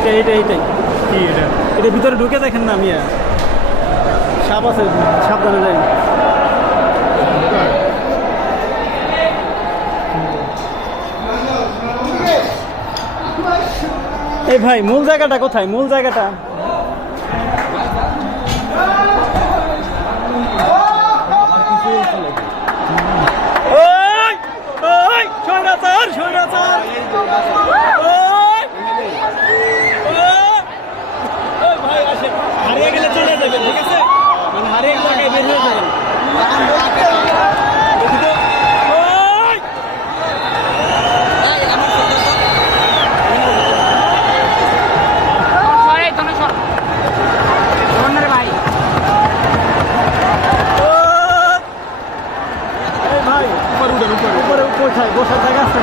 এইটা এইটা এইটাই। কি এটা? এটা ভিতরে ঢুকে দেখেন না মিয়া। সাপ আছে সাবধানে যাই। এই ভাই মূল জায়গাটা কোথায়? মূল জায়গাটা ওই ওই ভাই আসেন হারিয়ে গেলে চলে যাবেন ঠিক আছে? মানে হারিয়ে জায়গায় বের হয়ে যাবেন। কোথায় আছে।